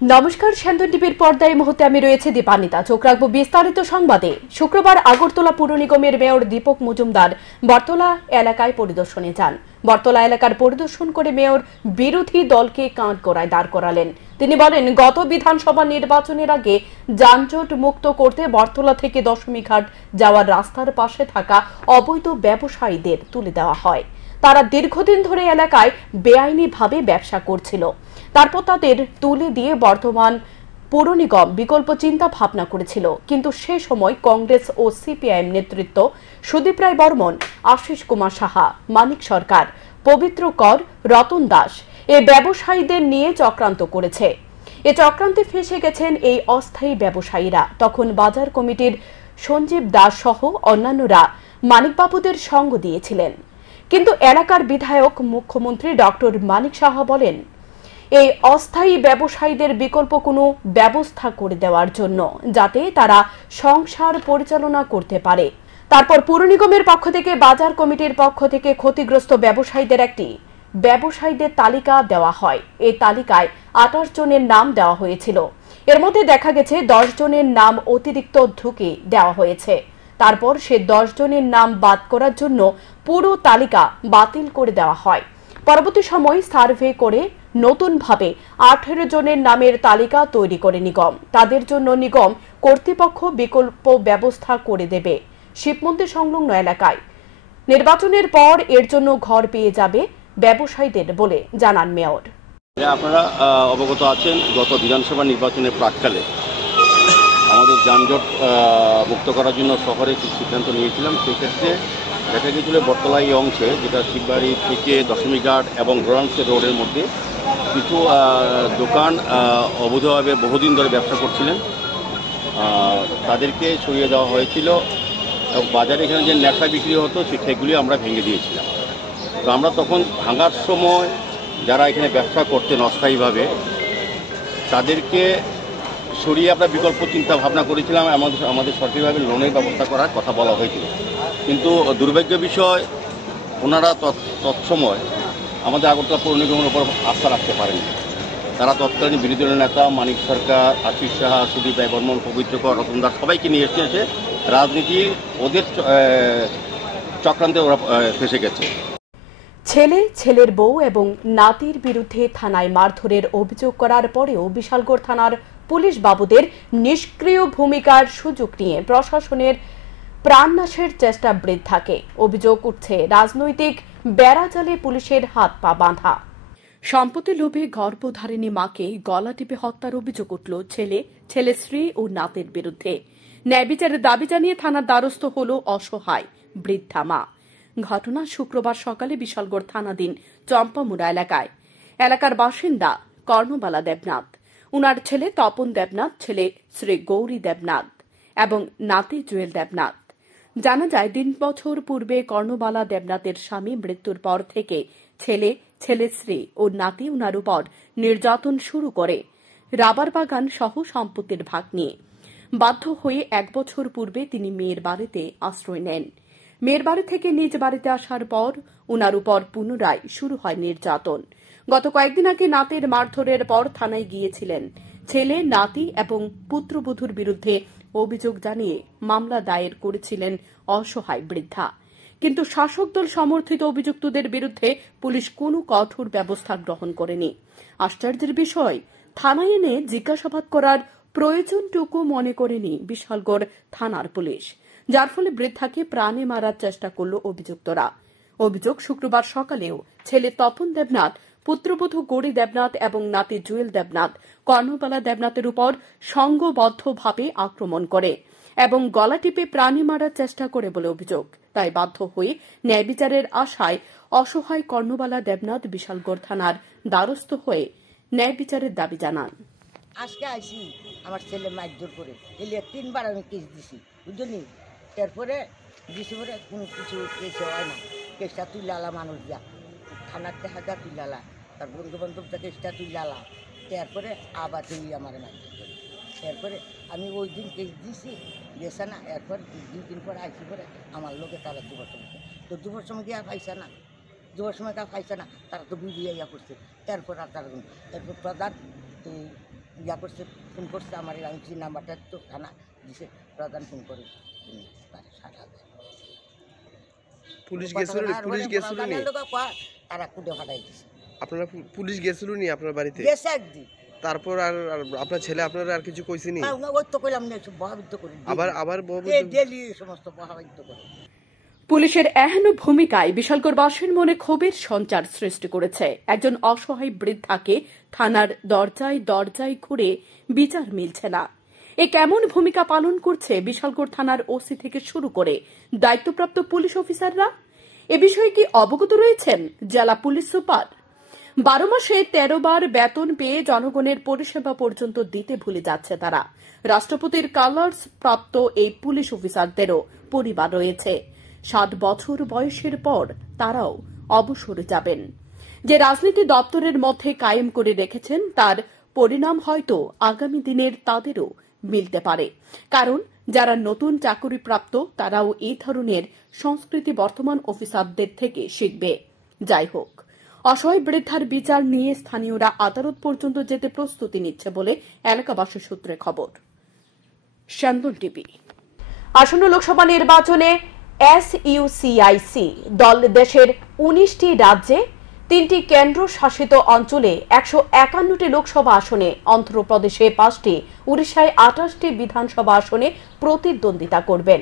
নমস্কার, শান্তন টিভির পর্দায় এই মুহূর্তে আমি রয়েছে দীপান্বিতা। চোখ রাখবো বিস্তারিত সংবাদে। শুক্রবার আগরতলা পুর নিগমের মেয়র দীপক মজুমদার বটতলা এলাকায় পরিদর্শনে যান। বটতলা এলাকার পরিদর্শন করে মেয়র বিরোধী দলকে কাঠগড়ায় দাঁড় করালেন। তিনি বলেন, গত বিধানসভা নির্বাচনের আগে যানজট মুক্ত করতে বটতলা থেকে দশমীঘাট যাওয়ার রাস্তার পাশে থাকা অবৈধ ব্যবসায়ীদের তুলে দেওয়া হয়। তারা দীর্ঘদিন ধরে এলাকায় বেআইনিভাবে ব্যবসা করছিল। তারপর তাদের তুলে দিয়ে বর্তমান পুর নিগম বিকল্প চিন্তা ভাবনা করেছিল, কিন্তু সে সময় কংগ্রেস ও সিপিআইএম নেতৃত্ব সুদীপ রায় বর্মন, আশিস কুমার সাহা, মানিক সরকার, পবিত্র কর, রতন দাস এই ব্যবসায়ীদের নিয়ে চক্রান্ত করেছে। এ চক্রান্তে ফেঁসে গেছেন এই অস্থায়ী ব্যবসায়ীরা। তখন বাজার কমিটির সঞ্জীব দাস সহ অন্যান্যরা মানিকবাবুদের সঙ্গ দিয়েছিলেন। কিন্তু এলাকার বিধায়ক মুখ্যমন্ত্রী ডক্টর মানিক সাহা বলেন, এই অস্থায়ী ব্যবসায়ীদের বিকল্প কোনো ব্যবস্থা করে দেওয়ার জন্য, যাতে তারা সংসার পরিচালনা করতে পারে। তারপর পুর নিগমের পক্ষ থেকে বাজার কমিটির পক্ষ থেকে ক্ষতিগ্রস্ত ব্যবসায়ীদের তালিকা দেওয়া হয়। এই তালিকায় 28 জনের নাম দেওয়া হয়েছিল। এর মধ্যে দেখা গেছে 10 জনের নাম অতিরিক্ত ঢুকে দেওয়া হয়েছে। তারপর সে 10 জনের নাম বাদ করার জন্য পুরো তালিকা বাতিল করে দেওয়া হয়। পরবর্তী সময় সার্ভে করে নতুনভাবে 18 জনের নামের তালিকা তৈরি করে নিগম। তাদের জন্য নিগম কর্তৃপক্ষ বিকল্প ব্যবস্থা করে দেবে শিব মন্দির সংলগ্ন এলাকায়। নির্বাচনের পর এর জন্য ঘর পেয়ে যাবে ব্যবসায়ীদের বলে জানান মেয়র। আপনারা অবগত আছেন, গত বিধানসভা নির্বাচনের প্রাক্কালে আমাদের যানজট মুক্ত করার জন্য শহরে কিছু সিদ্ধান্ত নিয়েছিলাম। সেক্ষেত্রে দেখা গিয়েছিল বটতলা এই অংশে, যেটা শিববাড়ি থেকে দশমীঘাট এবং রোরাংস রোডের মধ্যে কিছু দোকান অবৈধভাবে বহুদিন ধরে ব্যবসা করছিলেন। তাদেরকে সরিয়ে দেওয়া হয়েছিল এবং বাজারে এখানে যে নেশা বিক্রি হতো সেগুলি আমরা ভেঙে দিয়েছিলাম। তো আমরা তখন ভাঙার সময় যারা এখানে ব্যবসা করতেন অস্থায়ীভাবে, তাদেরকে সরিয়ে আমরা বিকল্প চিন্তা ভাবনা করেছিলাম। আমাদের সরকারিভাবে লোনের ব্যবস্থা করার কথা বলা হয়েছিল, কিন্তু দুর্ভাগ্য বিষয় ওনারা তৎসময় আমাদের আগরতলা পৌর নিগমের উপর আস্থা রাখতে পারেনি। তারা তৎকালীন বিরোধী দলের নেতা মানিক সরকার, আশিস সাহা, সুদীপ রায় বর্মন, পবিত্র কর, রতন দাস সবাইকে নিয়ে এসে রাজনীতি ওদের চক্রান্তে ওরা ফেসে গেছে। ছেলের বউ এবং নাতির বিরুদ্ধে থানায় মারধরের অভিযোগ করার পরেও বিশালগড় থানার পুলিশ বাবুদের নিষ্ক্রিয় ভূমিকার সুযোগ নিয়ে প্রশাসনের প্রাণনাশের চেষ্টা বৃদ্ধাকে। অভিযোগ উঠছে রাজনৈতিক বেড়াজালে পুলিশের হাত পা বাঁধা। সম্পত্তি লোভে গর্ভধারিণী মাকে গলা টিপে হত্যার অভিযোগ উঠল ছেলে স্ত্রী ও নাতের বিরুদ্ধে। ন্যায় বিচারের দাবি জানিয়ে থানার দ্বারস্থ হল অসহায় বৃদ্ধা মা। ঘটনা শুক্রবার সকালে বিশালগড় থানাধীন চম্পামুড়া এলাকার বাসিন্দা কর্ণবালা দেবনাথ, উনার ছেলে তপন দেবনাথ, ছেলে শ্রী গৌরী দেবনাথ এবং নাতি জুয়েল দেবনাথ। জানা যায়, 3 বছর পূর্বে কর্ণবালা দেবনাথের স্বামী মৃত্যুর পর থেকে ছেলে স্ত্রী ও নাতি উনার উপর নির্যাতন শুরু করে রাবার বাগান সহ সম্পত্তির ভাগ নিয়ে। বাধ্য হয়ে 1 বছর পূর্বে তিনি মেয়ের বাড়িতে আশ্রয় নেন। মেয়ের বাড়ি থেকে নিজ বাড়িতে আসার পর উনার উপর পুনরায় শুরু হয় নির্যাতন। গত কয়েকদিন আগে নাতের মারধরের পর থানায় গিয়েছিলেন। ছেলে, নাতি এবং পুত্রবধূর বিরুদ্ধে অভিযোগ জানিয়ে মামলা দায়ের করেছিলেন অসহায় বৃদ্ধা। কিন্তু শাসক দল সমর্থিত অভিযুক্তদের বিরুদ্ধে পুলিশ কোনো কঠোর ব্যবস্থা গ্রহণ করেনি। আশ্চর্যের বিষয়, থানায় এনে জিজ্ঞাসাবাদ করার প্রয়োজনটুকু মনে করেনি বিশালগড় থানার পুলিশ, যার ফলে বৃদ্ধাকে প্রাণে মারার চেষ্টা করল অভিযুক্তরা। অভিযোগ, শুক্রবার সকালেও ছেলে তপন দেবনাথ, পুত্রবধূ গৌরী দেবনাথ এবং নাতি জুয়েল দেবনাথ কর্ণবালা দেবনাথের উপর সংঘবদ্ধভাবে আক্রমণ করে এবং গলা টিপে প্রাণে মারার চেষ্টা করে বলে অভিযোগ। তাই বাধ্য হয়ে ন্যায় বিচারের আশায় অসহায় কর্ণবালা দেবনাথ বিশালগড় থানার দ্বারস্থ হয়ে ন্যায় বিচারের দাবি জানান। আজকে আইসি আমার ছেলে মারধর করে, 3বার আমি কেস দিছি, বুঝলি। তারপরে দিছি পরে কোনো কিছু কেস হয় না। কেসটা তুইলালা মানুষ যা থানার দেখা তুইলালা, তার বন্ধু বান্ধব কেসটা তুইলালা। তারপরে আবার তুই আমার মারধর করে। তারপরে আমি ওই দিন কেস দিছি, গেছে না। এরপর 2 দিন পরে আইসি পরে আমার লোকে তারা 2 বছর তো 2 বছর গিয়া পাইছে না, 2 বছর তা পাইছে না। তারা তো বিয়ে ইয়া করছে। তারপর আর তারা এরপর প্রধান ইয়া করছে, ফোন করছে আমার আমি নাম্বারটা তো থানা দিছে, প্রধান ফোন করে 60,000 পুলিশ গেছিল নি তারা কুটে ফাটাই দিছে। আপনারা পুলিশ গেছিল নি আপনার বাড়িতে? গেছে একদিন। তারপর আর আপনার ছেলে আপনারা আর কিছু কইছেনি? ওই তো কইলাম না, বহাবিত করে আবার ডেলি সমস্ত বহাবিত করে। পুলিশের এহেন ভূমিকায় বিশালগড়বাসীর মনে ক্ষোভের সঞ্চার সৃষ্টি করেছে। একজন অসহায় বৃদ্ধাকে থানার দরজায় দরজায় ঘুরে বিচার মিলছে না। এ কেমন ভূমিকা পালন করছে বিশালগড় থানার ওসি থেকে শুরু করে দায়িত্বপ্রাপ্ত পুলিশ অফিসাররা? এ বিষয়ে কি অবগত রয়েছেন জেলা পুলিশ সুপার? 12 মাসে 13 বার বেতন পেয়ে জনগণের পরিষেবা পর্যন্ত দিতে ভুলে যাচ্ছে তারা। রাষ্ট্রপতির কালার্স প্রাপ্ত এই পুলিশ অফিসারদেরও পরিবার রয়েছে। 7 বছর বয়সের পর তারাও অবসরে যাবেন। যে রাজনীতি দপ্তরের মধ্যে কায়েম করে রেখেছেন তার পরিণাম হয়তো আগামী দিনের তাদেরও মিলতে পারে। কারণ যারা নতুন চাকরিপ্রাপ্ত তারাও এই ধরনের সংস্কৃতি বর্তমান অফিসারদের থেকে শিখবে। যাই হোক, অসহায় বৃদ্ধার বিচার নিয়ে স্থানীয়রা আদালত পর্যন্ত যেতে প্রস্তুতি নিচ্ছে বলে এলাকাবাসী সূত্রে খবর। শান্তন টিভি। আসন্ন লোকসভা নির্বাচনে SUCIC দল দেশের 19টি রাজ্যে 3টি কেন্দ্র শাসিত অঞ্চলে 151টি লোকসভা আসনে, অন্ধ্রপ্রদেশে 5টি, উড়িষ্যায় 28টি বিধানসভা আসনে প্রতিদ্বন্দ্বিতা করবেন।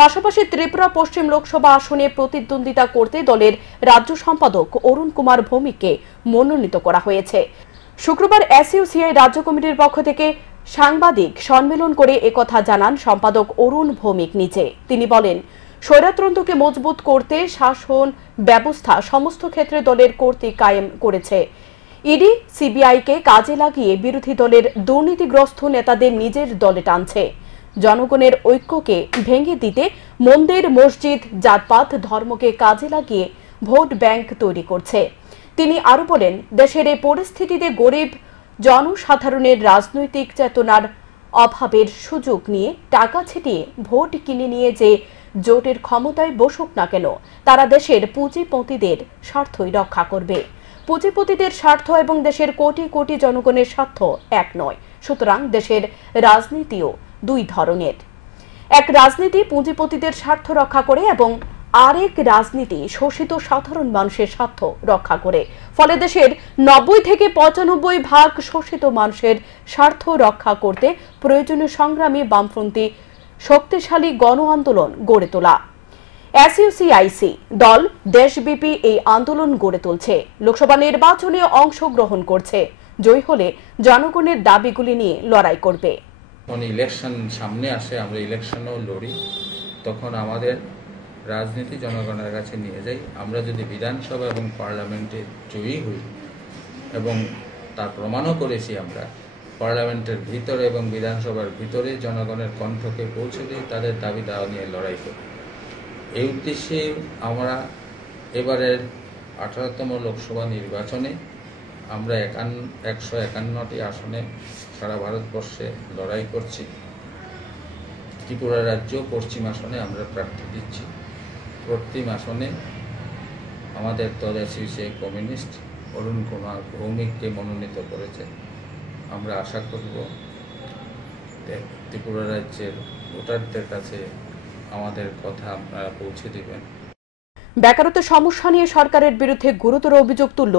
পাশাপাশি ত্রিপুরা পশ্চিম লোকসভা আসনে প্রতিদ্বন্দ্বিতা করতে দলের রাজ্য সম্পাদক অরুণ কুমার ভৌমিককে মনোনীত করা হয়েছে। শুক্রবার SUCI রাজ্য কমিটির পক্ষ থেকে সাংবাদিক সম্মেলন করে একথা জানান সম্পাদক অরুণ ভৌমিক নিজে। তিনি বলেন, স্বৈরতন্ত্রকে মজবুত করতে শাসন ব্যবস্থা সমস্ত ক্ষেত্রে দলের কর্তৃক কায়েম করেছে। ইডি সিবিআইকে কাজে লাগিয়ে বিরোধী দলের দুর্নীতিগ্রস্ত নেতাদের নিজের দলে টানছে। জনগণের ঐক্যকে ভেঙে দিতে মন্দির, মসজিদ, জাতপাত, ধর্মকে কাজে লাগিয়ে ভোট ব্যাংক তৈরি করছে। তিনি আরো বলেন, দেশের এই পরিস্থিতিতে গরিব জনসাধারণের রাজনৈতিক চেতনার অভাবের সুযোগ নিয়ে টাকা ছিটিয়ে ভোট কিনে নিয়ে যে জোটের ক্ষমতায় বসুক না কেন, তারা দেশের পুঁজিপতিদের স্বার্থই রক্ষা করবে। পুঁজিপতিদের স্বার্থ এবং দেশের কোটি কোটি জনগণের স্বার্থ এক নয়। সুতরাং দেশের রাজনীতিও দুই ধরনের। এক রাজনীতি পুঁজিপতিদের স্বার্থ রক্ষা করে এবং আরেক রাজনীতি শোষিত সাধারণ মানুষের স্বার্থ রক্ষা করে। ফলে দেশের 90 থেকে 95% শোষিত মানুষের স্বার্থ রক্ষা করতে প্রয়োজনীয় সংগ্রামী বামপন্থী শক্তিশালী গণ আন্দোলন গড়ে তোলা। SUCIC দল দেশব্যাপী এই আন্দোলন গড়ে তুলছে, লোকসভা নির্বাচনে অংশগ্রহণ করছে, জয়ী হলে জনগণের দাবিগুলি নিয়ে লড়াই করবে। যখন ইলেকশন সামনে আসে, আমরা ইলেকশনও লড়ি, তখন আমাদের রাজনীতি জনগণের কাছে নিয়ে যাই। আমরা যদি বিধানসভা এবং পার্লামেন্টে জয়ী হই, এবং তার প্রমাণও করেছি, আমরা পার্লামেন্টের ভিতরে এবং বিধানসভার ভিতরে জনগণের কণ্ঠকে পৌঁছে দিই, তাদের দাবি দাওয়া নিয়ে লড়াই করি। এই উদ্দেশ্যে আমরা এবারের 18তম লোকসভা নির্বাচনে আমরা 151টি আসনে সারা ভারতবর্ষে লড়াই করছি। ত্রিপুরা রাজ্য পশ্চিম আসনে আমরা প্রার্থী দিচ্ছি। পশ্চিম আসনে আমাদের দল SUCI কমিউনিস্ট অরুণ কুমার ভৌমিককে মনোনীত করেছে। আমরা আশা করব ত্রিপুরা রাজ্যের ভোটারদের কাছে আমাদের কথা আপনারা পৌঁছে দিবেন। বেকারত্ব সমস্যা নিয়ে সরকারের বিরুদ্ধে গুরুতর অভিযোগ তুলল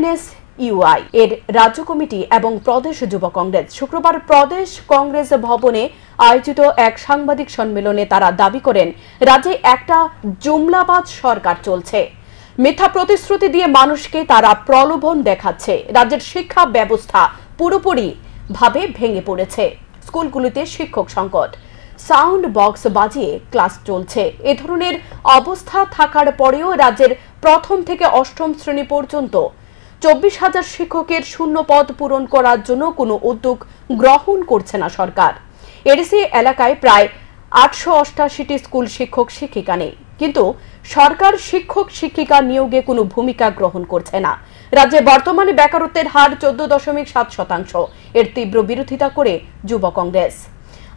NSUI এর রাজ্য কমিটি এবং প্রদেশ যুব কংগ্রেস। শুক্রবার প্রদেশ কংগ্রেস ভবনে আয়োজিত এক সাংবাদিক সম্মেলনে তারা দাবি করেন, রাজ্যে একটা জুমলাবাজ সরকার চলছে। মিথ্যা প্রতিশ্রুতি দিয়ে মানুষকে তারা প্রলোভন দেখাচ্ছে। রাজ্যের শিক্ষা ব্যবস্থা পুরোপুরি ভাবে ভেঙে পড়েছে। স্কুলগুলিতে শিক্ষক সংকট, সাউন্ড বক্স বাজিয়ে ক্লাস চলছে। এ ধরনের অবস্থা থাকার পরেও রাজ্যের প্রথম থেকে অষ্টম শ্রেণী পর্যন্ত 24,000 শিক্ষকের শূন্য পদ পূরণ করার জন্য কোনো উদ্যোগ গ্রহণ করছে না সরকার। এডিসি এলাকায় প্রায় 888টি স্কুল শিক্ষক শিক্ষিকা নেই, কিন্তু সরকার শিক্ষক শিক্ষিকা নিয়োগে কোনো ভূমিকা গ্রহণ করছে না। রাজ্যে বর্তমানে বেকারত্বের হার 14.7%। এর তীব্র বিরোধিতা করে যুব কংগ্রেস।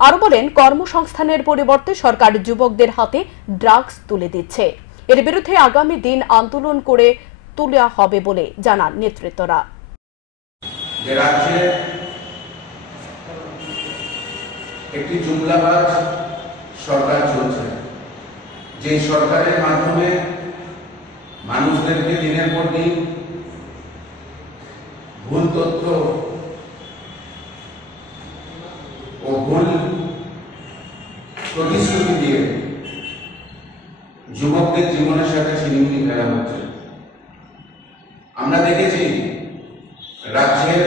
আরো বলেন, কর্মসংস্থানের পরিবর্তে সরকার যুবকদের হাতে ড্রাগস তুলে দিচ্ছে। এর বিরুদ্ধে আগামী দিন আন্দোলন করে তোলা হবে বলে জানান নেতৃত্বরা। রাজ্যে একটি জুমলাবাজ সরকার চলছে, যে সরকারের মাধ্যমে মানুষদেরকে দিনের পর দিন ভুল তথ্য ও ভুল প্রতিশ্রুতি দিয়ে যুবকদের জীবনের সাথে ছিনিমিনি খেলা হচ্ছে। আমরা দেখেছি রাজ্যের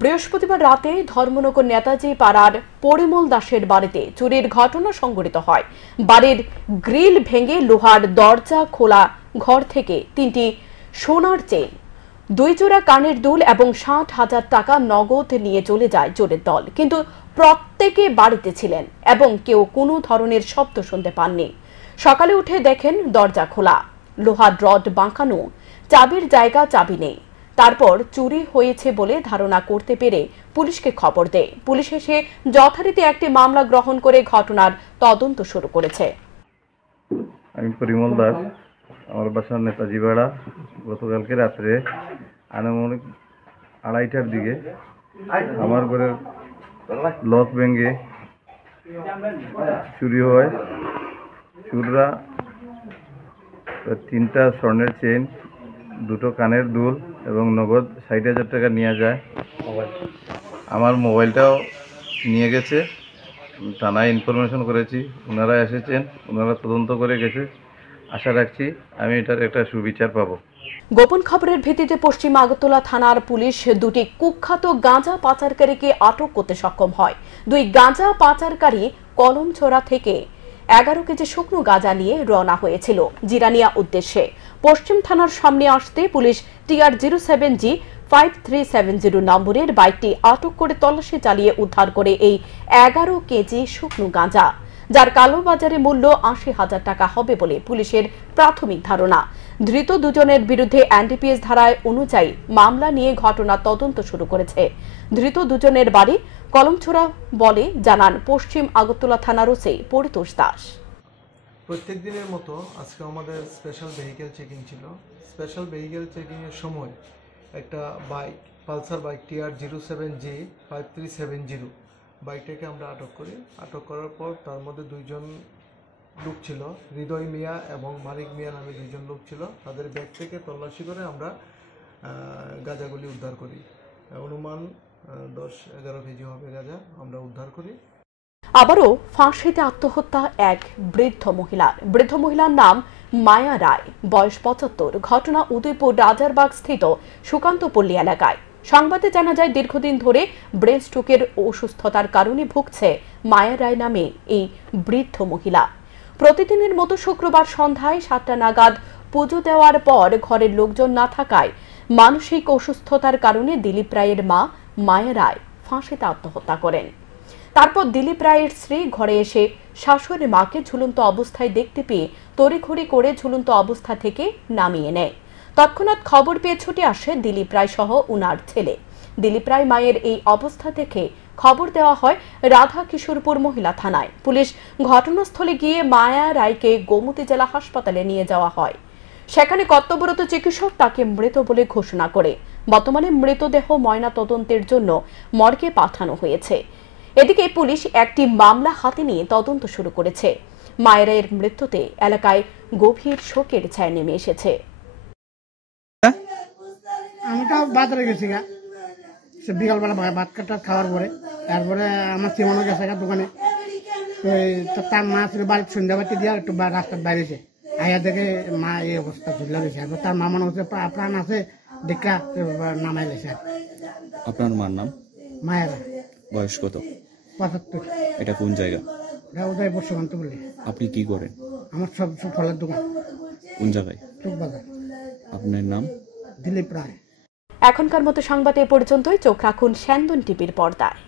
বৃহস্পতিবার রাতে ধর্মনগর নেতাজি পাড়ার পরিমল দাসের বাড়িতে চুরির ঘটনা সংঘটিত হয়। বাড়ির গ্রিল ভেঙে লোহার দরজা খোলা ঘর থেকে 3টি সোনার চেইন, 2 জোড়া কানের দুল এবং 60,000 টাকা নগদ নিয়ে চলে যায় চোরের দল। কিন্তু প্রত্যেকে বাড়িতে ছিলেন এবং কেউ কোনো ধরনের শব্দ শুনতে পাননি। সকালে উঠে দেখেন দরজা খোলা, লোহার রড বাঁকানো, চাবির জায়গা চাবি নেই। তারপর চুরি হয়েছে বলে ধারণা করতে পেরে পুলিশকে খবর দেয়। পুলিশ এসে যথারীতি একটি মামলা গ্রহণ করে ঘটনার তদন্ত শুরু করেছে। আমি পরিমল দাস, আমার বাসা নেতাজি পাড়া। গতকালকে রাত্রে আনুমানিক 2:30টার দিকে আমার ঘরের লক ভেঙে চুরি হয়। চোররা 3টা স্বর্ণের চেইন, 2টো কানের দুল এবং নগদ 60,000 টাকা নিয়ে যায়। আমার মোবাইলটাও নিয়ে গেছে। থানায় ইনফরমেশন করেছি, ওনারা এসেছেন, ওনারা তদন্ত করে গেছে। আশা রাখছি আমি এটার একটা সুবিচার পাবো। গোপন খবরের ভিত্তিতে পশ্চিম আগরতলা থানার পুলিশ 2টি কুখ্যাত গাঁজা পাচারকারীকে আটক করতে সক্ষম হয়। 2 গাঁজা পাচারকারী কলমছড়া থেকে 11 কেজি শুকনো গাঁজা নিয়ে রওনা হয়েছিল জিরানিয়া উদ্দেশ্যে। পশ্চিম থানার সামনে আসতে পুলিশ TR07G 5370 নম্বরের বাইকটি আটক করে তল্লাশি চালিয়ে উদ্ধার করে এই 11 কেজি শুকনো গাঁজা, যার কালোবাজারে মূল্য 80,000 টাকা হবে বলে পুলিশের প্রাথমিক ধারণা। ধৃত দুজনের বিরুদ্ধে NDPS ধারায় অনুযায়ী মামলা নিয়ে ঘটনা তদন্ত শুরু করেছে। ধৃত দুজনের বাড়ি কলমছড়া বলে জানান পশ্চিম আগরতলা থানার ওসি পরিতোষ দাস। প্রত্যেক দিনের মতো আজকে আমাদের স্পেশাল ভেহিকেল চেকিং ছিল। স্পেশাল ভেহিকেল চেকিং এর সময় একটা বাইক, পালসার বাইক TR07G 5370 বাইকটাকে আমরা আটক করি। আটক করার পর তার মধ্যে 2জন লোক ছিল, হৃদয় মিয়া এবং মানিক মিয়া নামে 2জন লোক ছিল। তাদের ব্যাগ থেকে তল্লাশি করে আমরা গাঁজাগুলি উদ্ধার করি। অনুমান 10-11 কেজি হবে গাঁজা আমরা উদ্ধার করি। আবারও ফাঁসিতে আত্মহত্যা এক বৃদ্ধ মহিলার নাম মায়া রায়, বয়স 75। ঘটনা উদয়পুর রাজারবাগ স্থিত সুকান্তপল্লী এলাকায়। সংবাদে জানা যায় দীর্ঘদিন ধরে ব্রেন স্ট্রোকের অসুস্থতার কারণে ভুগছে মায়া রায় নামে এই বৃদ্ধ মহিলা। প্রতিদিনের মতো শুক্রবার সন্ধ্যায় 7টা নাগাদ পুজো দেওয়ার পর ঘরের লোকজন না থাকায় মানসিক অসুস্থতার কারণে দিলীপ রায়ের মা মায়া রায় ফাঁসিতে আত্মহত্যা করেন। তারপর দিলীপ রায়ের স্ত্রী ঘরে এসে শাশুড়ি মাকে ঝুলন্ত অবস্থায় দেখতে পেয়ে তড়িঘড়ি করে ঝুলন্ত অবস্থা থেকে নামিয়ে নেয়। তৎক্ষণাৎ খবর পেয়ে ছুটে আসে দিলীপ রায় সহ উনার ছেলে। দিলীপ রায় মায়ের এই অবস্থা দেখে খবর দেওয়া হয় রাধা কিশোরপুর মহিলা থানায়। পুলিশ ঘটনাস্থলে গিয়ে মায়া রায়কে গোমতী জেলা হাসপাতালে নিয়ে যাওয়া হয়। সেখানে কর্তব্যরত চিকিৎসক তাকে মৃত বলে ঘোষণা করে। বর্তমানে মৃতদেহ ময়না তদন্তের জন্য মর্গে পাঠানো হয়েছে। এদিকে পুলিশ একটি মামলা হাতে নিয়ে তদন্ত শুরু করেছে। মায়ের মৃত্যুতে এলাকায় গভীর শোকের ছায়া নেমে এসেছে। আমি তো বাজারে গেছি গা, বিকালবেলা ভাত কাটা খাওয়ার পরে, তারপরে আমার সিমানো গেছে দোকানে। তো তার মা ছিল বাড়ির সন্ধ্যাবাতি দিয়ে একটু রাস্তার বাইরেছে, আয়া দেখে মা এই অবস্থা ঝুলে রয়েছে। তার মা মনে হচ্ছে প্রাণ আছে, দেখা নামাই লেছে। আপনার মার নাম? মায়েরা। বয়স কত? 75। এটা কোন জায়গা? উদয়পুর সুকান্ত বলে। আপনি কি করেন? আমার সব ফলের দোকান। কোন জায়গায়? চোখবাজার। আপনার নাম? দিলীপ রায়। এখনকার মতো সংবাদ এ পর্যন্তই। চোখ রাখুন স্যান্দন টিভির পর্দায়।